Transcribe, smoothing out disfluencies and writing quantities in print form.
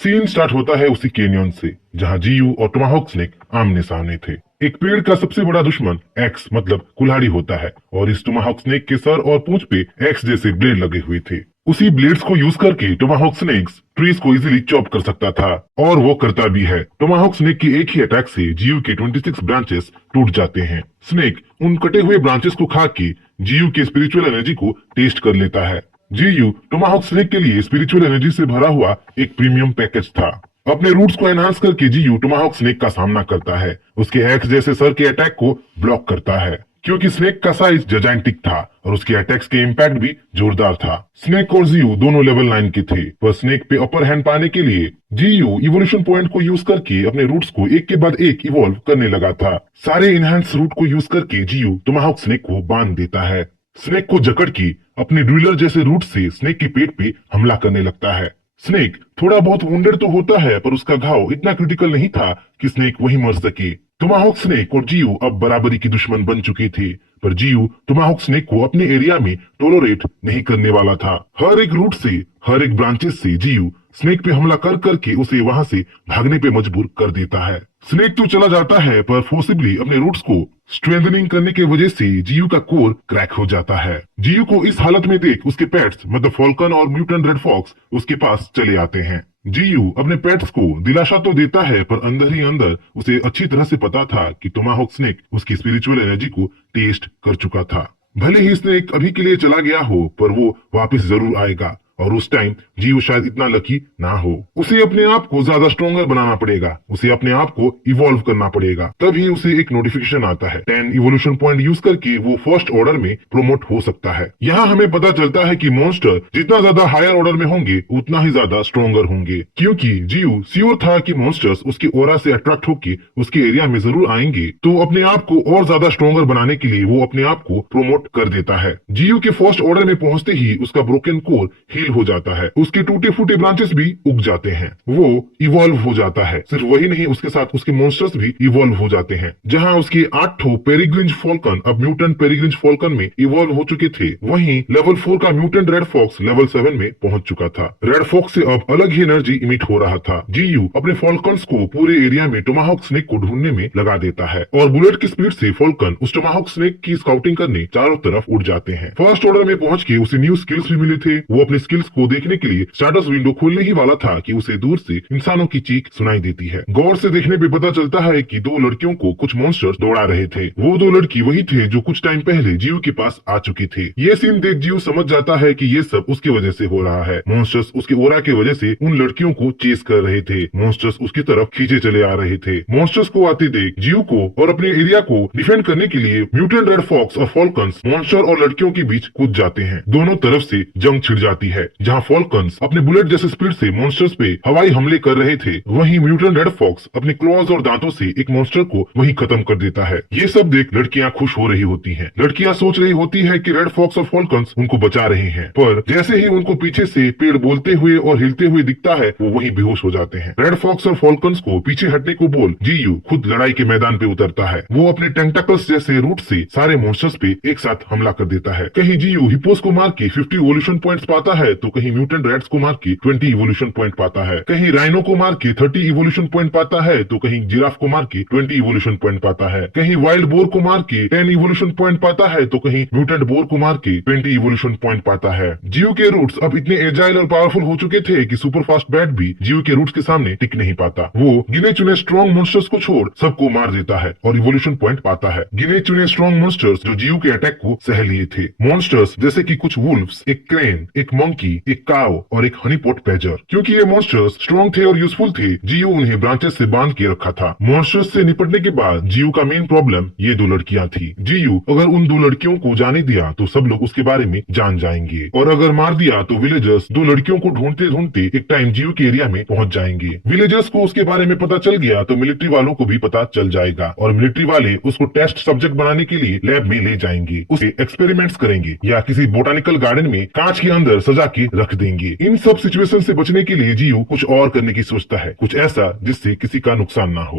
Scene start होता है उसी कैनियन से जहां जीयू और टोमाहॉक स्नेक आमने सामने थे। एक पेड़ का सबसे बड़ा दुश्मन एक्स मतलब कुल्हाड़ी होता है और इस टोमाहॉक स्नेक के सर और पूंछ पे एक्स जैसे ब्लेड लगे हुए थे। उसी ब्लेड्स को यूज करके टोमाहॉक स्नेक्स ट्रीज को इजीली चॉप कर सकता था और वो करता भी है। टोमाहॉक स्नेक की एक ही अटैक से जीयू के 26 ब्रांचेस टूट जाते हैं। स्नेक उन कटे हुए ब्रांचेस को खा के जीयू के स्पिरिचुअल एनर्जी को टेस्ट कर लेता है। जीयू टोमाहॉक स्नेक के लिए स्पिरिचुअल एनर्जी से भरा हुआ एक प्रीमियम पैकेज था। अपने रूट्स को एनहांस करके जीयू टोमाहॉक स्नेक का सामना करता है। उसके एक्स जैसे सर के अटैक को ब्लॉक करता है क्योंकि स्नेक का साइज जायंटिक था और उसके अटैक्स के इम्पैक्ट भी जोरदार था। स्नेक और जीयू दोनों लेवल 9 के थे, पर स्नेक पे अपर हैंड पाने के लिए जीयू इवोल्यूशन पॉइंट को यूज करके अपने रूट्स को एक के बाद एक इवॉल्व करने लगा था। सारे इनहेंस रूट को यूज करके जीयू टोमाहॉक स्नेक को बांध देता है। स्नेक को जकड़ के अपने ड्रिलर जैसे रूट से स्नेक के पेट पे हमला करने लगता है। स्नेक थोड़ा बहुत वुंडेड तो होता है, पर उसका घाव इतना क्रिटिकल नहीं था कि स्नेक वहीं मर सके। टोमाहॉक स्नेक और जीयू अब बराबरी की दुश्मन बन चुके थे, पर जीयू टोमाहॉक स्नेक को अपने एरिया में टोलरेट नहीं करने वाला था। हर एक रूट से, हर एक ब्रांचेस से जीयू स्नेक पे हमला कर करके उसे वहां से भागने पे मजबूर कर देता है। स्नेक तो चला जाता है, पर फोर्सिबली अपने रूट्स को स्ट्रेंथनिंग करने की वजह से जीयू का कोर क्रैक हो जाता है। जीयू को इस हालत में देख उसके पेट्स मतलब फॉल्कन और म्यूटेंट रेड फॉक्स उसके पास चले आते हैं। जीयू अपने पेट्स को दिलासा तो देता है, पर अंदर ही अंदर उसे अच्छी तरह से पता था कि टोमाहॉक स्नेक उसकी स्पिरिचुअल एनर्जी को टेस्ट कर चुका था। भले ही स्नेक अभी के लिए चला गया हो, पर वो वापस जरूर आएगा और उस टाइम जीयू शायद इतना लकी ना हो। उसे अपने आप को ज्यादा स्ट्रॉन्गर बनाना पड़ेगा, उसे अपने आप को इवॉल्व करना पड़ेगा। तभी उसे एक नोटिफिकेशन आता है। 10 इवोल्यूशन पॉइंट यूज करके वो फर्स्ट ऑर्डर में प्रोमोट हो सकता है। यहाँ हमें पता चलता है कि मॉन्स्टर जितना ज्यादा हायर ऑर्डर में होंगे उतना ही ज्यादा स्ट्रॉन्गर होंगे, क्योंकि जीयू श्योर था कि मॉन्स्टर्स उसके ओरा से अट्रैक्ट होकर उसके एरिया में जरूर आएंगे, तो अपने आप को और ज्यादा स्ट्रॉन्गर बनाने के लिए वो अपने आप को प्रोमोट कर देता है। जीयू के फर्स्ट ऑर्डर में पहुंचते ही उसका ब्रोकन कोर हील हो जाता है, उसके टूटे फूटे ब्रांचेस भी उग जाते हैं, वो इवॉल्व हो जाता है। सिर्फ वही नहीं, उसके साथ उसके मॉन्स्टर्स भी इवॉल्व हो जाते हैं। जहां उसके 8 ठो पेरिग्रिंज फॉल्कन अब म्यूटेंट पेरिग्रिंज फॉल्कन में इवॉल्व हो चुके थे, वहीं लेवल 4 का म्यूटेंट रेड फॉक्स लेवल 7 में पहुंच चुका था। रेड फॉक्स से अब अलग ही एनर्जी इमिट हो रहा था। जीयू अपने फॉल्कन्स को पूरे एरिया में टोमाहॉक स्नेक को ढूंढने में लगा देता है और बुलेट की स्पीड से फॉल्कन उस टोमाहॉक स्नेक की स्काउटिंग करने चारों तरफ उड़ जाते हैं। फर्स्ट ऑर्डर में पहुंच के उसे न्यू स्किल्स भी मिले थे। वो अपने स्किल्स को देखने के लिए स्टार्टस विंडो खोलने ही वाला था कि उसे दूर से इंसानों की चीख सुनाई देती है। गौर से देखने पे पता चलता है कि 2 लड़कियों को कुछ मॉन्स्टर्स दौड़ा रहे थे। वो 2 लड़की वही थे जो कुछ टाइम पहले जीयू के पास आ चुके थे। ये सीन देख जीयू समझ जाता है कि ये सब उसकी वजह से हो रहा है। मॉन्स्टर्स उसके ओरा की वजह से उन लड़कियों को चेस कर रहे थे। मॉन्स्टर्स उसकी तरफ खींचे चले आ रहे थे। मॉन्स्टर्स को आते देख जीयू को और अपने एरिया को डिफेंड करने के लिए म्यूटेंट रेड फॉक्स और फॉल्कन्स मॉन्स्टर और लड़कियों के बीच कूद जाते हैं। दोनों तरफ से जंग छिड़ जाती है। जहाँ फॉल्कन्स अपने बुलेट जैसे स्पीड से मॉन्स्टर्स पे हवाई हमले कर रहे थे, वहीं म्यूटेंट रेड फॉक्स अपने क्लॉज और दांतों से एक मॉन्स्टर को वहीं खत्म कर देता है। ये सब देख लड़कियां खुश हो रही होती हैं। लड़कियां सोच रही होती है कि रेड फॉक्स और फॉल्कन्स उनको बचा रहे हैं, पर जैसे ही उनको पीछे से पेड़ बोलते हुए और हिलते हुए दिखता है, वो वहीं बेहोश हो जाते हैं। रेड फॉक्स और फॉल्कन्स को पीछे हटने को बोल जीयू खुद लड़ाई के मैदान पे उतरता है। वो अपने टेंटाकल्स जैसे रूट से सारे मॉन्स्टर्स पे एक साथ हमला कर देता है। कहीं जीयू हिप्पोस को मार के 50 इवोल्यूशन पॉइंट्स पाता है, तो कहीं म्यूटेंट रैट्स को मार के 20 इवोल्यूशन पॉइंट पाता है। कहीं राइनो को मार के 30 इवोल्यूशन पॉइंट पाता है, तो कहीं जिराफ को मार के 20 इवोल्यूशन पॉइंट पाता है। कहीं वाइल्ड बोर को मार के 10 इवोल्यूशन पॉइंट पाता है, तो कहीं म्यूटेंट बोर को मार के 20 इवोल्यूशन पॉइंट पाता है। जीयू के रूट्स अब इतने एजाइल और पावरफुल हो चुके थे कि सुपर फास्ट बैट भी जीयू के रूट्स के सामने टिक नहीं पाता। वो गिने चुने स्ट्रॉन्ग मॉन्स्टर्स को छोड़ सबको मार देता है और इवोल्यूशन पॉइंट पाता है। गिने चुने स्ट्रॉन्ग मॉन्स्टर्स जो जीयू के अटैक को सह लिए थे। मॉन्स्टर्स जैसे कि कुछ वुल्फ्स, एक क्रेन, एक मंकी, एक काव और एक हनीपोट पैजर। क्योंकि ये मॉन्स्टर्स स्ट्रॉन्ग थे और यूजफुल थे, जीयू उन्हें ब्रांचेस से बांध के रखा था। मॉन्स्टर्स से निपटने के बाद जीयू का मेन प्रॉब्लम ये 2 लड़कियां थी। जीयू अगर उन 2 लड़कियों को जाने दिया तो सब लोग उसके बारे में जान जाएंगे, और अगर मार दिया तो विलेजर्स 2 लड़कियों को ढूंढते ढूंढते एक टाइम जीयू के एरिया में पहुंच जाएंगे। विलेजर्स को उसके बारे में पता चल गया तो मिलिट्री वालों को भी पता चल जाएगा और मिलिट्री वाले उसको टेस्ट सब्जेक्ट बनाने के लिए लैब में ले जाएंगे। उसे एक्सपेरिमेंट्स करेंगे या किसी बोटानिकल गार्डन में कांच के अंदर सजा के रख देंगे। इन सब सिचुएशन से बचने के लिए जीयू कुछ और करने की सोचता है, कुछ ऐसा जिससे किसी का नुकसान ना हो।